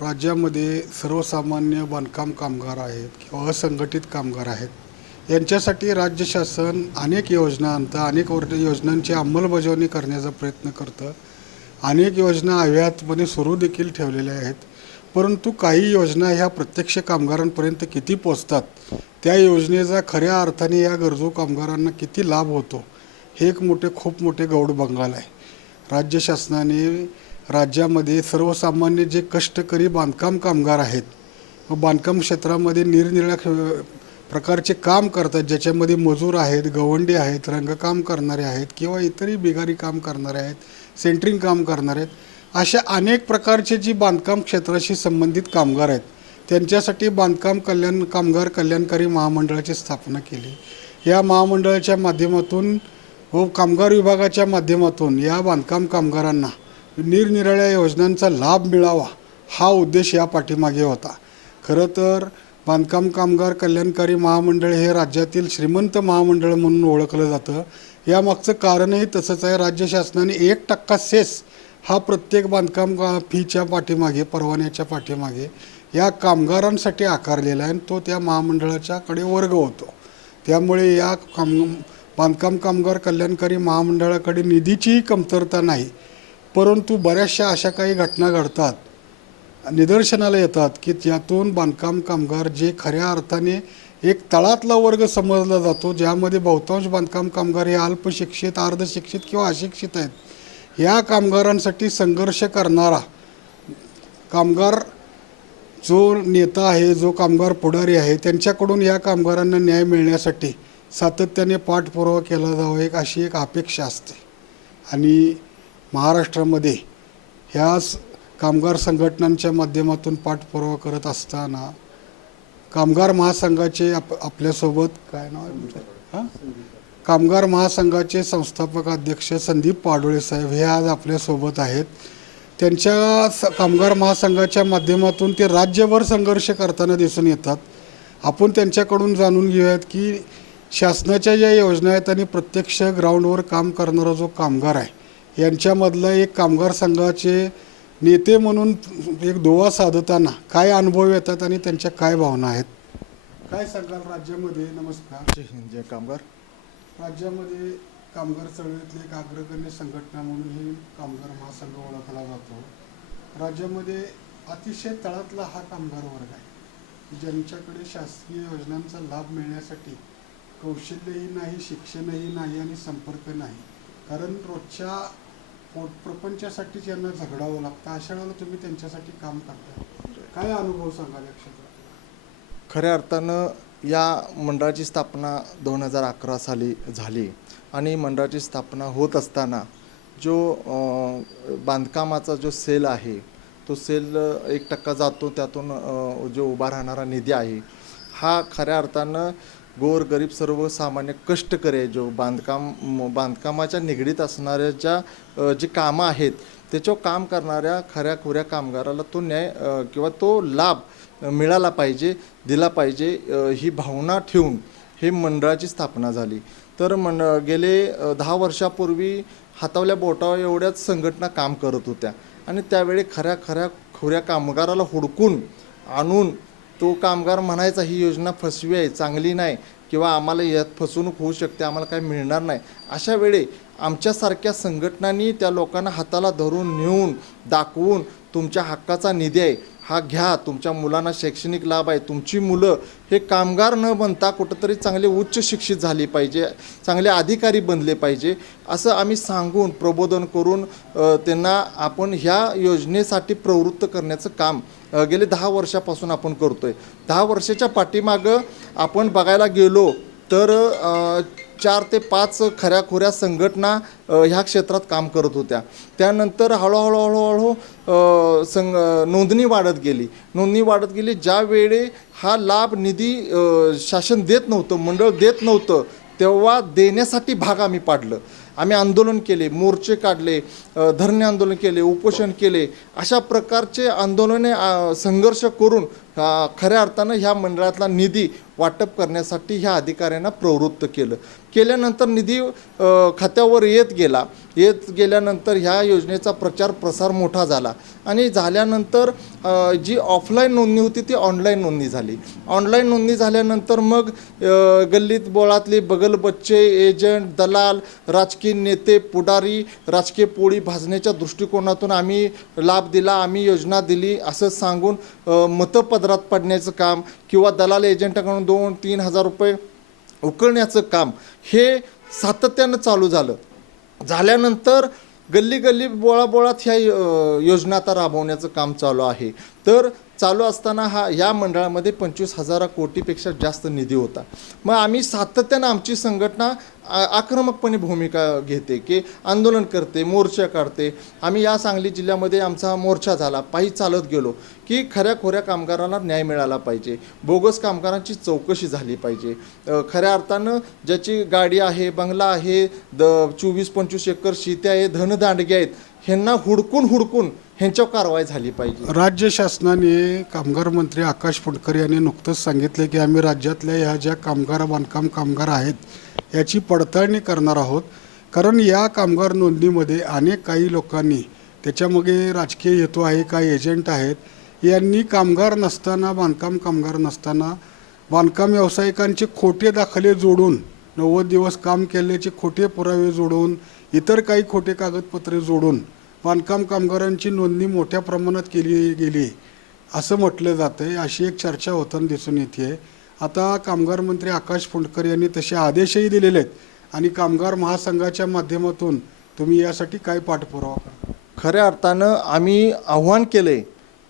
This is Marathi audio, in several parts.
राज्यामध्ये सर्वसामान्य बांधकाम कामगार आहेत किंवा असंघटित कामगार आहेत यांच्यासाठी राज्य शासन अनेक योजना आणतं अनेक वर योजनांची अंमलबजावणी करण्याचा प्रयत्न करतं. अनेक योजना अव्याहतपणे सुरू देखील ठेवलेल्या आहेत. परंतु काही योजना ह्या प्रत्यक्ष कामगारांपर्यंत किती पोचतात त्या योजनेचा खऱ्या अर्थाने या गरजू कामगारांना किती लाभ होतो हे एक मोठे खूप मोठे गौड बंगाल आहे. राज्य शासनाने राज्यामध्ये सर्वसामान्य जे कष्टकरी बांधकाम कामगार आहेत व बांधकाम क्षेत्रामध्ये निरनिराळ्या प्रकारचे काम करतात ज्याच्यामध्ये मजूर आहेत गवंडी आहेत रंगकाम करणारे आहेत किंवा इतरही बिगारी काम करणारे आहेत सेंटरिंग काम करणारे आहेत अशा अनेक प्रकारचे जी बांधकाम क्षेत्राशी संबंधित कामगार आहेत त्यांच्यासाठी बांधकाम कल्याण कामगार कल्याणकारी महामंडळाची स्थापना केली. या महामंडळाच्या माध्यमातून व कामगार विभागाच्या माध्यमातून या बांधकाम कामगारांना निरनिराळ्या योजनांचा लाभ मिळावा हा उद्देश या पाठीमागे होता. खरं तर बांधकाम कामगार कल्याणकारी महामंडळ हे राज्यातील श्रीमंत महामंडळ म्हणून ओळखलं जातं. यामागचं कारणही तसंच आहे. राज्य शासनाने एक टक्का सेस हा प्रत्येक बांधकाम का- फीच्या पाठीमागे परवान्याच्या पाठीमागे या कामगारांसाठी आकारलेला आहे आणि तो त्या महामंडळाच्याकडे वर्ग होतो. त्यामुळे या काम बांधकाम कामगार कल्याणकारी महामंडळाकडे निधीचीही कमतरता नाही. परंतु बऱ्याचशा अशा काही घटना घडतात निदर्शनाला येतात की त्यातून बांधकाम कामगार जे खऱ्या अर्थाने एक तळातला वर्ग समजला जातो ज्यामध्ये बहुतांश बांधकाम कामगार हे अल्पशिक्षित अर्धशिक्षित किंवा अशिक्षित आहेत. या कामगारांसाठी संघर्ष करणारा कामगार जो नेता आहे जो कामगार पुढारी आहे त्यांच्याकडून या कामगारांना न्याय मिळण्यासाठी सातत्याने पाठपुरावा केला जावा एक अशी एक अपेक्षा असते. आणि महाराष्ट्रामध्ये ह्या स- कामगार संघटनांच्या माध्यमातून पाठपुरावा करत असताना कामगार महासंघाचे आप आपल्यासोबत काय नाव आहे हां? कामगार महासंघाचे संस्थापक अध्यक्ष संदीप पाडोळे साहेब हे आज आपल्यासोबत आहेत. त्यांच्या स कामगार महासंघाच्या माध्यमातून ते राज्यभर संघर्ष करताना दिसून येतात. आपण त्यांच्याकडून जाणून घेऊयात की शासनाच्या ज्या योजना आहेत आणि प्रत्यक्ष ग्राउंडवर काम करणारा जो कामगार आहे यांच्यामधलं एक कामगार संघाचे नेते म्हणून एक दोवा साधताना काय अनुभव येतात आणि त्यांच्या काय भावना आहेत? काय सांगाल राज्यामध्ये? नमस्कार. जय हिंद जय कामगार. राज्यामध्ये कामगार चळवळीतली एक अग्रगण्य संघटना म्हणून ही कामगार महासंघ ओळखला जातो. राज्यामध्ये अतिशय तळातला हा कामगार वर्ग आहे. ज्यांच्याकडे शासकीय योजनांचा लाभ मिळण्यासाठी कौशल्यही नाही शिक्षणही नाही आणि संपर्क नाही. कारण रोजच्या पोट प्रपंचासाठी त्यांना झगडावं लागतं. अशा वेळेला तुम्ही त्यांच्यासाठी काम करता काय अनुभव सांगाल या क्षेत्रात? खऱ्या अर्थानं या मंडळाची स्थापना दोन हजार अकरा साली झाली. आणि मंडळाची स्थापना होत असताना जो बांधकामाचा जो सेल आहे तो सेल एक टक्का जातो त्यातून जो उभा राहणारा निधी आहे हा खऱ्या अर्थानं गोर गरीब सर्वसामान्य कष्टकरी करे जो बांधकाम बांधकामाच्या निगडीत असणाऱ्या ज्या जी कामं आहेत त्याच्यावर काम करणाऱ्या खऱ्या खुऱ्या कामगाराला तो न्याय किंवा तो लाभ मिळाला पाहिजे दिला पाहिजे ही भावना ठेवून हे मंडळाची स्थापना झाली. तर मंड गेले दहा वर्षापूर्वी हातावल्या बोटावर एवढ्याच संघटना काम करत होत्या. आणि त्यावेळी खऱ्या खऱ्या खुऱ्या कामगाराला हुडकून आणून तो कामगार म्हणायचा ही योजना फसवी आहे चांगली नाही किंवा आम्हाला यात फसवणूक होऊ शकते आम्हाला काय मिळणार नाही. अशा वेळी आमच्यासारख्या संघटनांनी त्या लोकांना हाताला धरून नेऊन दाखवून तुमच्या हक्काचा निधी आहे. हा घ्या तुमच्या मुलांना शैक्षणिक लाभ आहे. तुमची मुलं हे कामगार न बनता कुठंतरी चांगले उच्च शिक्षित झाली पाहिजे चांगले अधिकारी बनले पाहिजे असं आम्ही सांगून प्रबोधन करून त्यांना आपण ह्या योजनेसाठी प्रवृत्त करण्याचं काम गेले दहा वर्षापासून आपण करतो आहे दहा वर्षाच्या पाठीमागं आपण बघायला गेलो तर चार ते पाच खऱ्याखुऱ्या संघटना ह्या क्षेत्रात काम करत होत्या. त्यानंतर हळूहळू हळूहळू संघ नोंदणी वाढत गेली. नोंदणी वाढत गेली. ज्यावेळे हा लाभ निधी शासन देत नव्हतं मंडळ देत नव्हतं तेव्हा देण्यासाठी भाग आम्ही पाडलं. आम्ही आंदोलन केले मोर्चे काढले धरणे आंदोलन केले उपोषण केले अशा प्रकारचे आंदोलने संघर्ष करून खऱ्या अर्थानं ह्या मंडळातला निधी वाटप करण्यासाठी ह्या अधिकाऱ्यांना प्रवृत्त केलं. केल्यानंतर निधी खात्यावर येत गेला. येत गेल्यानंतर ह्या योजनेचा प्रचार प्रसार मोठा झाला. आणि झाल्यानंतर जी ऑफलाईन नोंदणी होती ती ऑनलाईन नोंदणी झाली. ऑनलाईन नोंदणी झाल्यानंतर मग गल्लीत बोळातले बगल बच्चे एजंट दलाल राजकीय नेते पुढारी राजकीय पोळी भाजण्याच्या दृष्टिकोनातून आम्ही लाभ दिला आम्ही योजना दिली असं सांगून मतपदरात पडण्याचं काम किंवा दलाल एजंटाकडून दोन तीन हजार रुपये उकळण्याचं काम हे सातत्यानं चालू झालं. झाल्यानंतर गल्ली गल्ली बोळाबोळात ह्या योजना आता राबवण्याचं काम चालू आहे. तर चालू असताना हा या मंडळामध्ये पंचवीस हजारा कोटीपेक्षा जास्त निधी होता. मग आम्ही सातत्यानं आमची संघटना आक्रमकपणे भूमिका घेते की आंदोलन करते मोर्चा काढते. आम्ही या सांगली जिल्ह्यामध्ये आमचा मोर्चा झाला पायी चालत गेलो की खऱ्या खोऱ्या कामगारांना न्याय मिळाला पाहिजे. बोगस कामगारांची चौकशी झाली पाहिजे. खऱ्या अर्थानं ज्याची गाडी आहे बंगला आहे द चोवीस पंचवीस एकर शेती आहे धनदांडगे आहेत ह्यांना हुडकून हुडकून ह्यांच्यावर कारवाई झाली पाहिजे. राज्य शासनाने कामगार मंत्री आकाश फुंडकर यांनी नुकतंच सांगितले की आम्ही राज्यातल्या ह्या ज्या कामगार बांधकाम कामगार आहेत याची पडताळणी करणार आहोत. कारण या कामगार नोंदणीमध्ये अनेक काही लोकांनी त्याच्यामध्ये राजकीय हेतू आहे काही एजंट आहेत. यांनी कामगार नसताना बांधकाम कामगार नसताना बांधकाम व्यावसायिकांचे खोटे दाखले जोडून नव्वद दिवस काम केल्याचे खोटे पुरावे जोडून इतर काही खोटे कागदपत्रे जोडून बांधकाम कामगारांची नोंदणी मोठ्या प्रमाणात केली गेली. असं म्हटलं जातं आहे अशी एक चर्चा होताना दिसून येते. आता कामगार मंत्री आकाश फुंडकर यांनी तसे आदेशही दिलेले आहेत. आणि कामगार महासंघाच्या माध्यमातून तुम्ही यासाठी काय पाठपुरावा करा खऱ्या अर्थानं आम्ही आव्हान आहे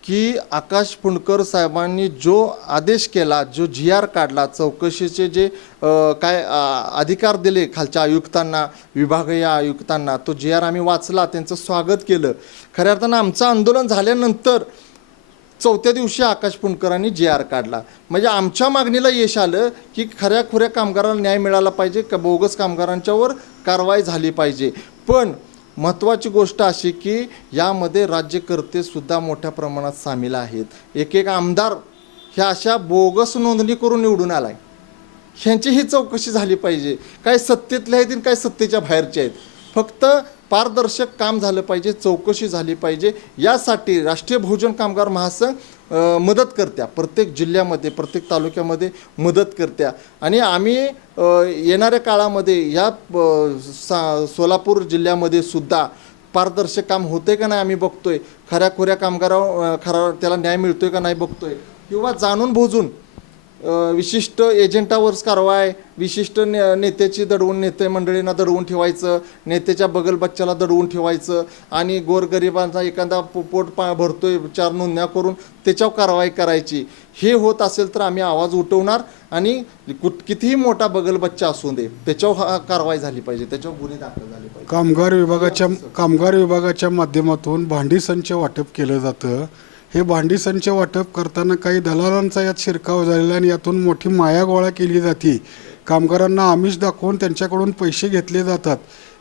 की आकाश पुणकर साहेबांनी जो आदेश केला जो जी आर काढला चौकशीचे जे अ, काय अ, अधिकार दिले खालच्या आयुक्तांना विभागीय आयुक्तांना तो जी आर आम्ही वाचला त्यांचं स्वागत केलं. खऱ्या अर्थानं आमचं आंदोलन झाल्यानंतर चौथ्या दिवशी आकाश पुणकरांनी जी आर काढला. म्हणजे आमच्या मागणीला यश आलं की खऱ्या खुऱ्या कामगाराला न्याय मिळाला पाहिजे का बोगस कामगारांच्यावर कारवाई झाली पाहिजे. पण महत्त्वाची गोष्ट अशी की यामध्ये राज्यकर्तेसुद्धा मोठ्या प्रमाणात सामील आहेत. एक एक आमदार ह्या अशा बोगस नोंदणी करून निवडून आलाय. ह्यांची ही चौकशी झाली पाहिजे. काय सत्तेतले आहेत आणि काय सत्तेच्या बाहेरचे आहेत. फक्त पारदर्शक काम झालं पाहिजे चौकशी झाली पाहिजे. यासाठी राष्ट्रीय बहुजन कामगार महासंघ मदत करत्या. प्रत्येक जिल्ह्यामध्ये प्रत्येक तालुक्यामध्ये मदत करत्या. आणि आम्ही येणाऱ्या काळामध्ये या सा सोलापूर जिल्ह्यामध्ये सुद्धा पारदर्शक काम होते का नाही आम्ही बघतोय. खऱ्या खोऱ्या कामगारा खरा त्याला न्याय मिळतोय का नाही बघतोय. किंवा जाणून बुजून विशिष्ट एजंटावरच कारवाई विशिष्ट ने नेत्याची दडवून नेते मंडळींना दडवून ठेवायचं नेत्याच्या बगल बच्च्याला दडवून ठेवायचं आणि गोरगरिबांचा एखादा पो- पोट पा भरतोय चार नोंदण्या करून त्याच्यावर कारवाई करायची. हे होत असेल तर आम्ही आवाज उठवणार आणि कुठ कितीही मोठा बगल बच्चा असू दे त्याच्यावर हा कारवाई झाली पाहिजे त्याच्यावर गुन्हे दाखल झाले पाहिजे. कामगार विभागाच्या कामगार विभागाच्या माध्यमातून भांडी संच वाटप केलं जातं. हे भांडी वाटप करताना काही दलालांचा यात शिरकाव झालेला आणि यातून मोठी माया गोळा केली जाते. कामगारांना आमिष दाखवून त्यांच्याकडून पैसे घेतले जातात.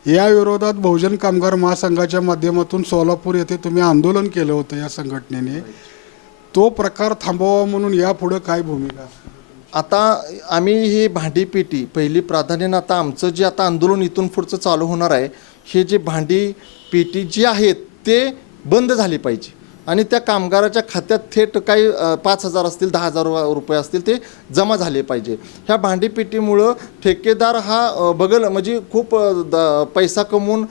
या विरोधात बहुजन कामगार महासंघाच्या माध्यमातून सोलापूर येथे तुम्ही आंदोलन केलं होतं या संघटनेने. तो प्रकार थांबवावा म्हणून यापुढं काय भूमिका? आता आम्ही ही भांडीपेटी पहिली प्राधान्यानं आता आमचं जे आता आंदोलन इथून पुढचं चालू होणार आहे हे जे भांडी पेटी जी आहेत ते बंद झाली पाहिजे. आणि त्या कामगाराच्या खात्यात थेट काही पाच हजार असतील दहा हजार रुपये असतील ते जमा झाले पाहिजे. ह्या भांडीपेटीमुळं ठेकेदार हा बगल म्हणजे खूप द- पैसा कमवून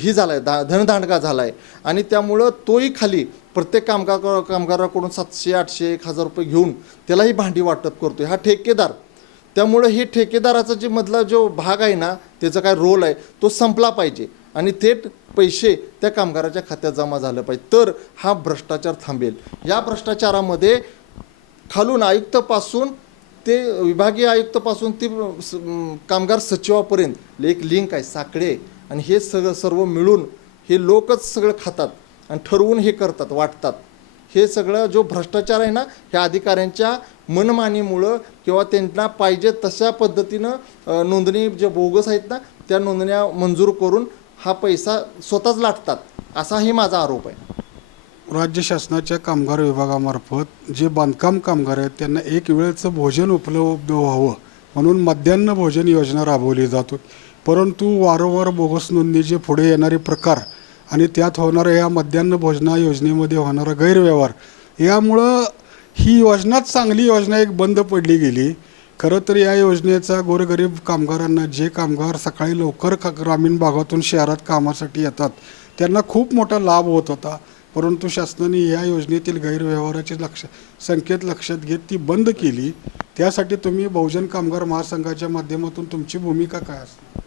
ही झाला आहे दा धनदांडगा झाला आहे आणि त्यामुळं तोही खाली प्रत्येक कामगार कामगाराकडून सातशे आठशे एक हजार रुपये घेऊन त्यालाही भांडी वाटप करतो हा ठेकेदार. त्यामुळं हे ठेकेदाराचा जे मधला जो भाग आहे ना त्याचा काय रोल आहे तो संपला पाहिजे. आणि थेट पैसे त्या कामगाराच्या खात्यात जमा झालं पाहिजे. तर हा भ्रष्टाचार थांबेल. या भ्रष्टाचारामध्ये खालून आयुक्तपासून ते विभागीय आयुक्तपासून ते स- कामगार सचिवापर्यंत एक लिंक आहे साकडे. आहे. आणि हे सगळं सर्व मिळून हे लोकच सगळं खातात आणि ठरवून हे करतात वाटतात. हे सगळं जो भ्रष्टाचार आहे ना ह्या अधिकाऱ्यांच्या मनमानीमुळं किंवा त्यांना पाहिजे तशा पद्धतीनं नोंदणी जे बोगस आहेत ना त्या नोंदण्या मंजूर करून हा पैसा स्वतःच लाटतात असाही माझा आरोप आहे. राज्य शासनाच्या कामगार विभागामार्फत जे बांधकाम कामगार आहेत त्यांना एक वेळचं भोजन उपलब्ध व्हावं म्हणून मध्यान्ह भोजन योजना राबवली जातो. परंतु वारंवार बोगस नोंदणीचे पुढे येणारे प्रकार आणि त्यात होणाऱ्या या मध्यान्ह भोजना योजनेमध्ये होणारा गैरव्यवहार यामुळं ही योजनाच चांगली योजना एक बंद पडली गेली. खरं तर या योजनेचा गोरगरीब कामगारांना जे कामगार सकाळी लवकर का ग्रामीण भागातून शहरात कामासाठी येतात त्यांना खूप मोठा लाभ होत होता. परंतु शासनाने या योजनेतील गैरव्यवहाराचे लक्ष संकेत लक्षात घेत ती बंद केली. त्यासाठी तुम्ही बहुजन कामगार महासंघाच्या माध्यमातून तुमची भूमिका काय असते?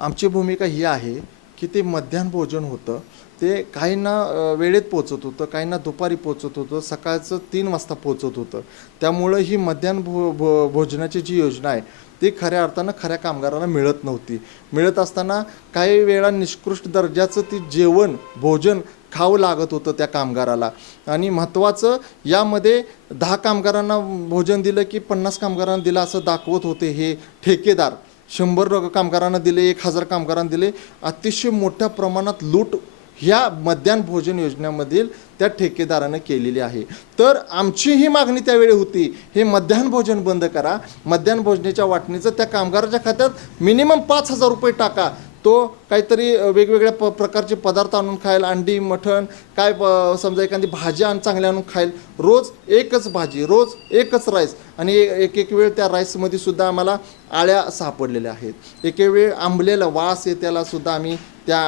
आमची भूमिका ही आहे की ते मध्याह्न भोजन होतं. ते काहींना वेळेत पोचत होतं काहींना दुपारी पोचत होतं सकाळचं तीन वाजता पोचत होतं. त्यामुळं ही मध्याह्न भो भो भोजनाची जी योजना आहे ती खऱ्या अर्थानं खऱ्या कामगारांना मिळत नव्हती. मिळत असताना काही वेळा निष्कृष्ट दर्जाचं ती जेवण भोजन खावं लागत होतं त्या कामगाराला. आणि महत्त्वाचं यामध्ये दहा कामगारांना भोजन दिलं की पन्नास कामगारांना दिलं असं दाखवत होते हे ठेकेदार. शंभर कामगारांना दिले एक हजार कामगारांना दिले. अतिशय मोठ्या प्रमाणात लूट ह्या मध्यान्ह भोजन योजनेमधील त्या ठेकेदारानं केलेली आहे. तर आमची ही मागणी त्यावेळी होती हे मध्यान्ह भोजन बंद करा. मध्यान्ह भोजनाच्या वाटणीचं त्या कामगाराच्या खात्यात मिनिमम पाच हजार रुपये टाका. तो काहीतरी वेगवेगळ्या प प्रकारचे पदार्थ आणून खाईल अंडी मटण काय प- समजा एखादी भाजी आण चांगली आणून खाईल. रोज एकच भाजी रोज एकच राईस आणि एक एक वेळ त्या राईसमध्ये सुद्धा आम्हाला आळ्या सापडलेल्या आहेत. एक एक वेळ आंबलेला वास येत्याला सुद्धा आम्ही त्या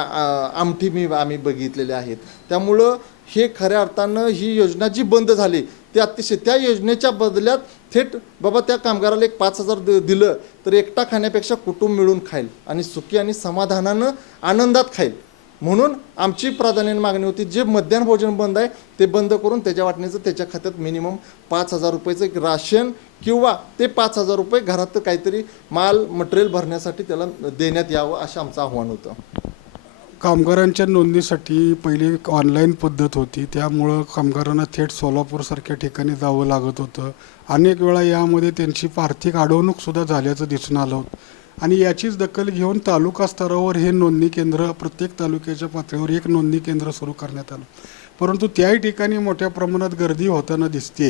आमठी मी आम्ही बघितलेल्या आहेत. त्यामुळं हे खऱ्या अर्थानं ही योजना जी बंद झाली ते अतिशय त्या योजनेच्या बदल्यात थेट बाबा त्या कामगाराला एक पाच हजार द- दिलं तर एकटा खाण्यापेक्षा कुटुंब मिळून खाईल आणि सुखी आणि समाधानानं आनंदात खाईल. म्हणून आमची प्राधान्याने मागणी होती जे मध्याह्न भोजन बंद आहे ते बंद करून त्याच्या वाटणीचं त्याच्या खात्यात मिनिमम पाच हजार रुपयाचं एक राशन किंवा ते पाच हजार रुपये घरात काहीतरी माल मटेरियल भरण्यासाठी त्याला देण्यात यावं असं आमचं आव्हान होतं. कामगारांच्या नोंदणीसाठी पहिली ऑनलाईन पद्धत होती. त्यामुळं कामगारांना थेट सोलापूरसारख्या ठिकाणी जावं लागत होतं. अनेक वेळा यामध्ये त्यांची आर्थिक अडवणूकसुद्धा झाल्याचं दिसून आलं होतं. आणि याचीच दखल घेऊन तालुका स्तरावर हे नोंदणी केंद्र प्रत्येक तालुक्याच्या पातळीवर एक नोंदणी केंद्र सुरू करण्यात आलं. परंतु त्याही ठिकाणी मोठ्या प्रमाणात गर्दी होताना दिसते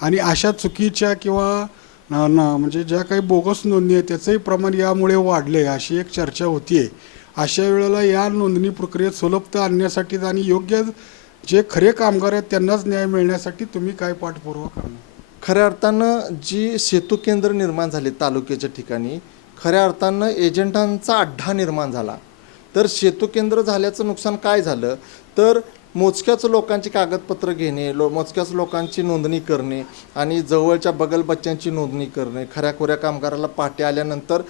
आणि अशा चुकीच्या किंवा ना म्हणजे ज्या काही बोगस नोंदणी आहे त्याचंही प्रमाण यामुळे वाढले अशी एक चर्चा होती आहे अशा वेळेला या नोंदणी प्रक्रियेत सुलभता आणण्यासाठी आणि योग्य जे खरे कामगार आहेत त्यांनाच न्याय मिळण्यासाठी तुम्ही काय पाठपुरावा करणार? खऱ्या अर्थानं जी सेतू केंद्र निर्माण झाले तालुक्याच्या ठिकाणी खऱ्या अर्थानं एजंटांचा अड्डा निर्माण झाला. तर सेतू केंद्र झाल्याचं नुकसान काय झालं? तर मोजक्याच लोकांची कागदपत्र घेणे लो मोजक्याच लोकांची नोंदणी करणे आणि जवळच्या बगल बच्च्यांची नोंदणी करणे. खऱ्या खोऱ्या कामगाराला पहाटे आल्यानंतर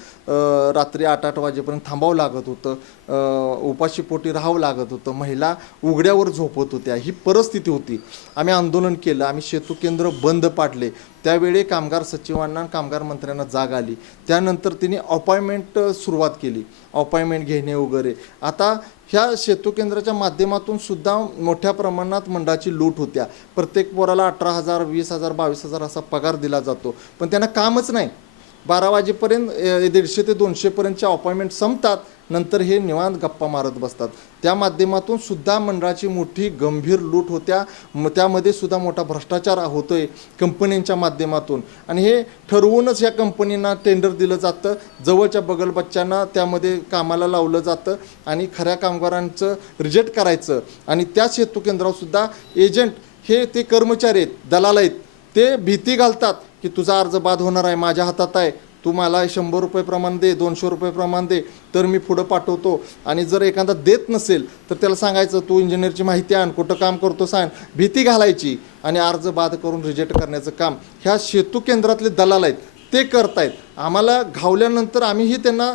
रात्री आठ आठ वाजेपर्यंत थांबावं लागत होतं. उपाशीपोटी राहावं लागत होतं. महिला उघड्यावर झोपत होत्या. ही परिस्थिती होती. आम्ही आंदोलन केलं. आम्ही सेतू केंद्र बंद पाडले. त्यावेळी कामगार सचिवांना कामगार मंत्र्यांना जाग आली. त्यानंतर तिने अपॉइंटमेंट सुरुवात केली. अपॉइंटमेंट घेणे वगैरे. आता ह्या सेतू केंद्राच्या माध्यमातून सुद्धा मोठ्या प्रमाणात मंडळाची लूट होत्या. प्रत्येक पोराला अठरा हजार वीस हजार बावीस हजार असा पगार दिला जातो. पण त्यांना कामच नाही. बारा वाजेपर्यंत दीडशे ते दोनशेपर्यंतच्या अपॉइंटमेंट संपतात नंतर हे निवांत गप्पा मारत बसतात. त्या माध्यमातून सुद्धा मंडळाची मोठी गंभीर लूट होत्या. म त्यामध्ये सुद्धा मोठा भ्रष्टाचार होतोय कंपन्यांच्या माध्यमातून. आणि हे ठरवूनच या कंपनींना टेंडर दिलं जातं. जवळच्या बगल बच्च्यांना त्यामध्ये कामाला लावलं जातं आणि खऱ्या कामगारांचं रिजेक्ट करायचं. आणि त्याच हेतू केंद्रावर सुद्धा एजंट हे ते कर्मचारी आहेत दलाल आहेत ते भीती घालतात. की तुझा अर्ज बाद होणार आहे माझ्या हातात आहे. तू मला शंभर रुपये प्रमाण दे दोनशे रुपये प्रमाण दे तर मी पुढं पाठवतो. आणि जर एखादा देत नसेल तर त्याला सांगायचं तू इंजिनियरची माहिती आण कुठं काम करतो सांग भीती घालायची आणि अर्ज बाद करून रिजेक्ट करण्याचं काम. ह्या सेतू केंद्रातले दलाल आहेत ते करतायत. आम्हाला घावल्यानंतर आम्हीही त्यांना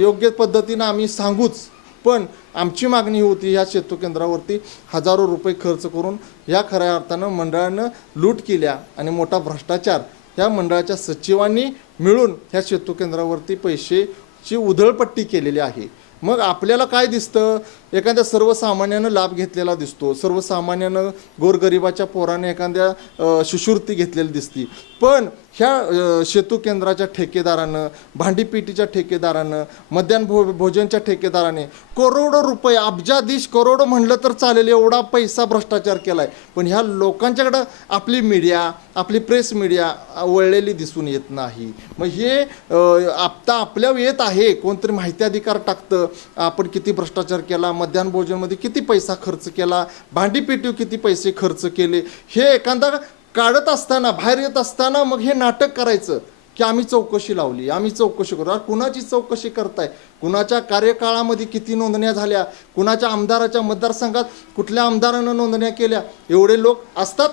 योग्य पद्धतीनं आम्ही सांगूच. पण आमची मागणी होती ह्या सेतू केंद्रावरती हजारो रुपये खर्च करून ह्या खऱ्या अर्थानं मंडळानं लूट केल्या आणि मोठा भ्रष्टाचार. या मंडळाच्या सचिवांनी मिळून ह्या सेतू केंद्रावरती पैसेची उधळपट्टी केलेली आहे. मग आपल्याला काय दिसतं? एखाद्या सर्वसामान्यानं लाभ घेतलेला दिसतो. सर्वसामान्यानं गोरगरिबाच्या पोराने एखाद्या शिष्यवृत्ती घेतलेली दिसती. पण ह्या शेतू केंद्राच्या ठेकेदारानं भांडीपेटीच्या ठेकेदारानं मध्यान्ह भो भोजनच्या ठेकेदाराने करोडो रुपये अब्जाधीश करोडो म्हणलं तर चालेल एवढा पैसा भ्रष्टाचार केला आहे पण ह्या लोकांच्याकडं आपली मीडिया आपली प्रेस मीडिया वळलेली दिसून येत नाही. मग हे अ, आता आपल्या येत आहे कोणतरी माहिती अधिकार टाकतं आपण किती भ्रष्टाचार केला मध्यान्ह भोजनमध्ये किती पैसा खर्च केला भांडीपेटीव किती पैसे खर्च केले हे एखादा काढत असताना बाहेर येत असताना मग हे नाटक करायचं की आम्ही चौकशी लावली आम्ही चौकशी करू. कुणाची चौकशी करताय? कुणाच्या कार्यकाळामध्ये किती नोंदण्या झाल्या? कुणाच्या आमदाराच्या मतदारसंघात कुठल्या आमदारानं नोंदण्या केल्या? एवढे लोक असतात.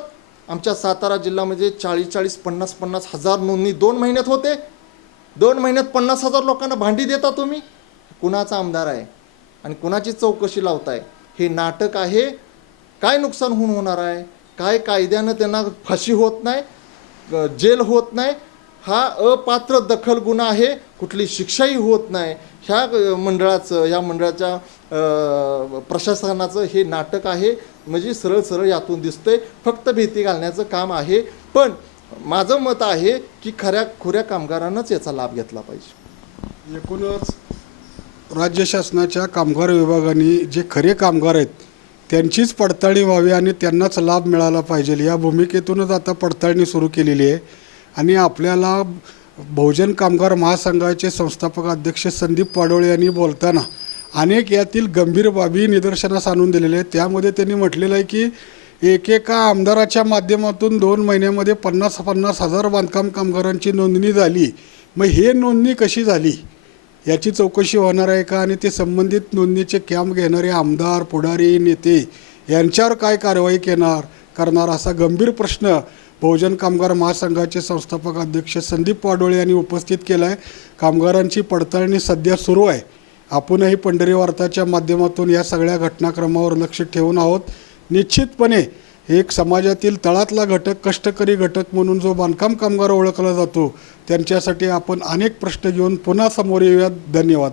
आमच्या सातारा जिल्ह्यामध्ये चाळीस चाळीस पन्नास पन्नास हजार नोंदणी दोन महिन्यात होते. दोन महिन्यात पन्नास हजार लोकांना भांडी देता तुम्ही? कुणाचा आमदार आहे? आणि कुणाची चौकशी लावताय? हे नाटक आहे. काय नुकसान होऊन होणार आहे? काय कायद्यानं त्यांना फाशी होत नाही जेल होत नाही हा अपात्र दखल गुन्हा आहे कुठली शिक्षाही होत नाही. ह्या मंडळाचं ह्या मंडळाच्या प्रशासनाचं हे नाटक आहे. म्हणजे सरळ सरळ यातून दिसतंय. फक्त भीती घालण्याचं काम आहे. पण माझं मत आहे की खऱ्या खुऱ्या कामगारांनाच याचा लाभ घेतला पाहिजे. एकूणच राज्य शासनाच्या कामगार विभागाने जे खरे कामगार आहेत त्यांचीच पडताळणी व्हावी आणि त्यांनाच लाभ मिळाला पाहिजे. या भूमिकेतूनच आता पडताळणी सुरू केलेली आहे. आणि आपल्याला बहुजन कामगार महासंघाचे संस्थापक अध्यक्ष संदीप पाडोळे यांनी बोलताना अनेक यातील गंभीर बाबी निदर्शनास आणून दिलेल्या आहेत. त्यामध्ये त्यांनी म्हटलेलं आहे की एकेका आमदाराच्या माध्यमातून दोन महिन्यामध्ये पन्नास पन्नास हजार बांधकाम कामगारांची नोंदणी झाली. मग हे नोंदणी कशी झाली? याची चौकशी होणार आहे का? आणि ते संबंधित नोंदणीचे कॅम्प घेणारे आमदार पुढारी नेते यांच्यावर काय कारवाई केणार? करणार असा गंभीर प्रश्न बहुजन कामगार महासंघाचे संस्थापक अध्यक्ष संदीप पाडोळे यांनी उपस्थित केला आहे कामगारांची पडताळणी सध्या सुरू आहे. आपणही पंढरी वार्ताच्या माध्यमातून या सगळ्या घटनाक्रमावर लक्ष ठेवून आहोत. निश्चितपणे एक समाजातील तळातला घटक कष्टकरी घटक म्हणून जो बांधकाम कामगार ओळखला जातो त्यांच्यासाठी आपण अनेक प्रश्न घेऊन पुन्हा समोर येऊयात. धन्यवाद.